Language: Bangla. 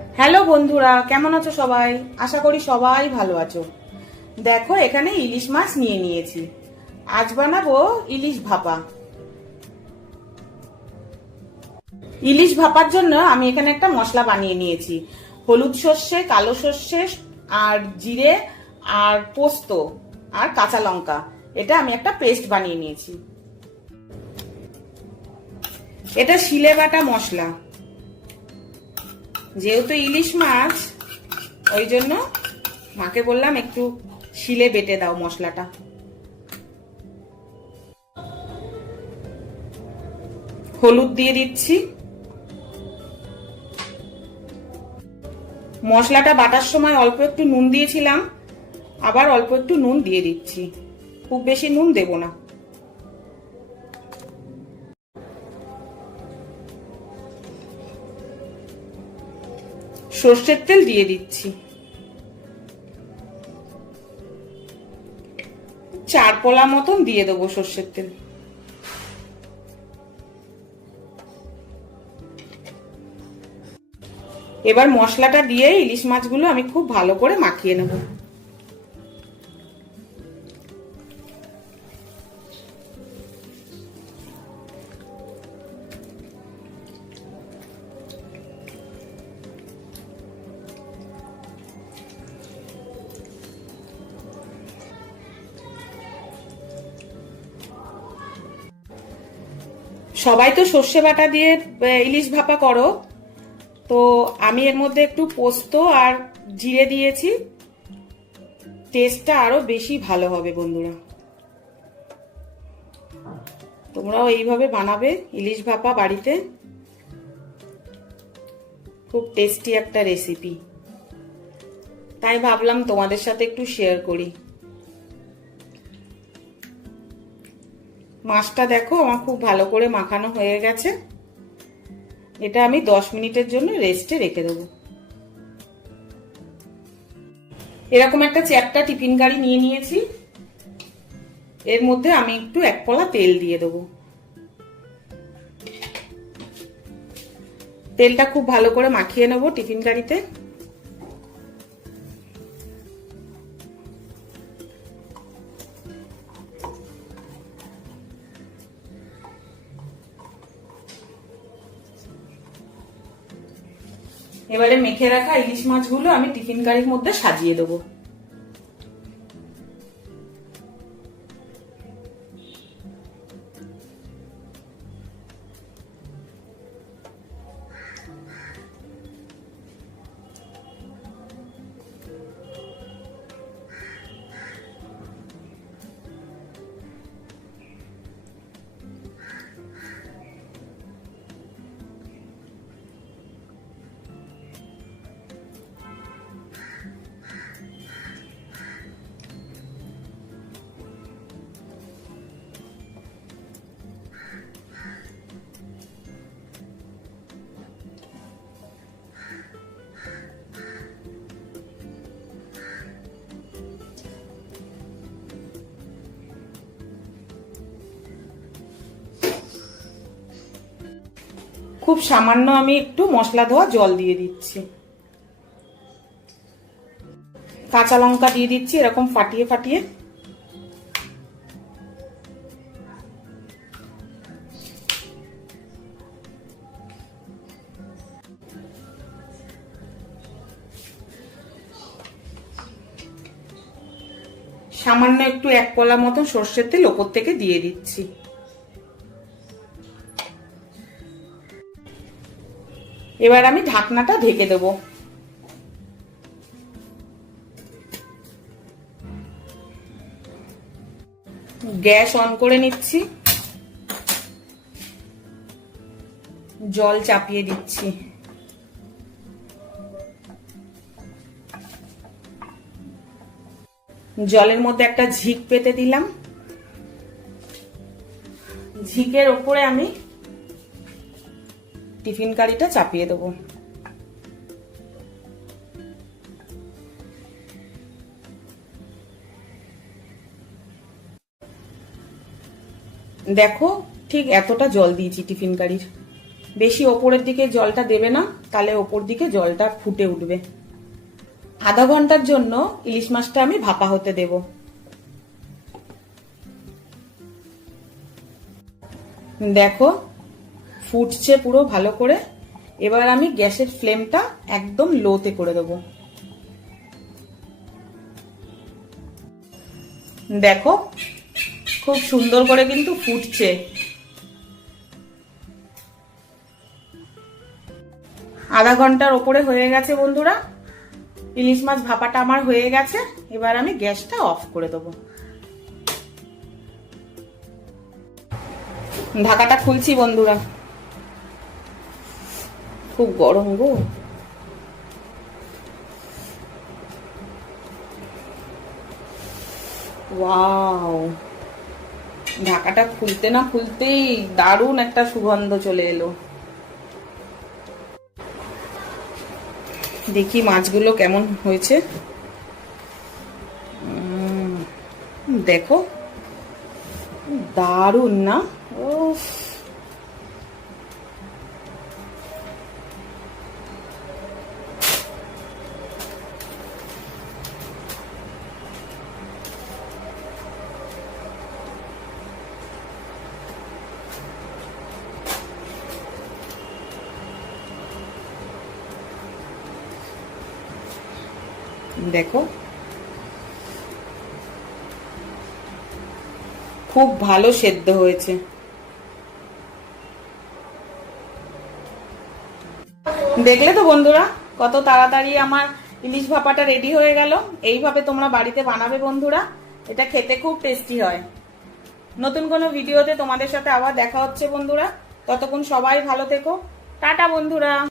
হ্যালো বন্ধুরা, কেমন আছো সবাই? আশা করি সবাই ভালো আছো। দেখো, এখানে ইলিশ মাছ নিয়ে নিয়েছি। আজ বানাবো ইলিশ ভাপা। ইলিশ ভাপার জন্য আমি এখানে একটা মশলা বানিয়ে নিয়েছি। হলুদ সর্ষে, কালো সর্ষে, আর জিরে, আর পোস্ত, আর কাঁচা লঙ্কা। এটা আমি একটা পেস্ট বানিয়ে নিয়েছি। এটা শিলে বাটা মশলা। যেহেতু ইলিশ মাছ, ওই জন্য মাকে বললাম একটু শিলে বেটে দাও মশলাটা। হলুদ দিয়ে দিচ্ছি। মশলাটা বাটার সময় অল্প একটু নুন দিয়েছিলাম, আবার অল্প একটু নুন দিয়ে দিচ্ছি। খুব বেশি নুন দেব না। সর্ষের তেল দিয়ে দিচ্ছি। চার পোলা মতন দিয়ে দেবো সর্ষের তেল। এবার মশলাটা দিয়ে ইলিশ মাছগুলো আমি খুব ভালো করে মাখিয়ে নেব। সবাই তো সর্ষে বাটা দিয়ে ইলিশ ভাপা করো। তো আমি এর মধ্যে একটু পোস্ত আর জিরে দিয়েছি। টেস্টটা আরও বেশি ভালো হবে বন্ধুরা। তোমরাও এইভাবে বানাবে ইলিশ ভাপা বাড়িতে। খুব টেস্টি একটা রেসিপি। তাই ভাবলাম তোমাদের সাথে একটু শেয়ার করি। মাছটা দেখো, আমার খুব ভালো করে মাখানো হয়ে গেছে। এটা আমি দশ মিনিটের জন্য রেস্টে রেখে দেবো। এরকম একটা চ্যাপটা টিফিন গাড়ি নিয়ে নিয়েছি। এর মধ্যে আমি একটু এক পলা তেল দিয়ে দেবো। তেলটা খুব ভালো করে মাখিয়ে নেব টিফিন গাড়িতে। এবারে মেখে রাখা ইলিশ মাছগুলো আমি টিফিন গাড়ির মধ্যে সাজিয়ে দেবো। খুব সামান্য আমি একটু মশলা ধোয়া জল দিয়ে দিচ্ছি। কাঁচা লঙ্কা দিয়ে দিচ্ছি, এরকম ফাটিয়ে ফাটিয়ে। সামান্য একটু এক কলা মতন সর্ষের তেল ওপর থেকে দিয়ে দিচ্ছি। এবার আমি ঢাকনাটা ঢেকে দেব। গ্যাস অন করে নিচ্ছি। জল চাপিয়ে দিচ্ছি। জলের মধ্যে একটা ঝিক পেতে দিলাম। ঝিকের ওপরে আমি টিফিন কারিটা চাপিয়ে দেবো। দেখো, ঠিক এতটা জল দিয়েছি টিফিন কারির বেশি ওপরের দিকে জলটা দেবে না, তাহলে ওপর দিকে জলটা ফুটে উঠবে। আধা ঘণ্টার জন্য ইলিশ মাছটা আমি ভাপা হতে দেব। দেখো ফুটছে পুরো ভালো করে। এবার আমি গ্যাসের ফ্লেমটা একদম লোতে করে দেবো। দেখো, খুব সুন্দর করে কিন্তু ফুটছে। আধা ঘণ্টার ওপরে হয়ে গেছে বন্ধুরা। ইলিশ মাছ ভাপাটা আমার হয়ে গেছে। এবার আমি গ্যাসটা অফ করে দেবো। ঢাকাটা খুলছি বন্ধুরা। খুব গরম গো। ঢাকাটা খুলতে না খুলতেই দারুণ একটা সুগন্ধ চলে এলো। দেখি মাছগুলো কেমন হয়েছে। দেখো। দারুণ না? উফ। দেখো। খুব ভালো সেদ্ধ হয়েছে। দেখলে তো বন্ধুরা, কত তাড়াতাড়ি আমার ইলিশ ভাপাটা রেডি হয়ে গেল। এইভাবে তোমরা বাড়িতে বানাবে বন্ধুরা, এটা খেতে খুব টেস্টি হয়। নতুন কোনো ভিডিওতে তোমাদের সাথে আবার দেখা হচ্ছে বন্ধুরা। ততক্ষণ সবাই ভালো থেকো। টাটা বন্ধুরা।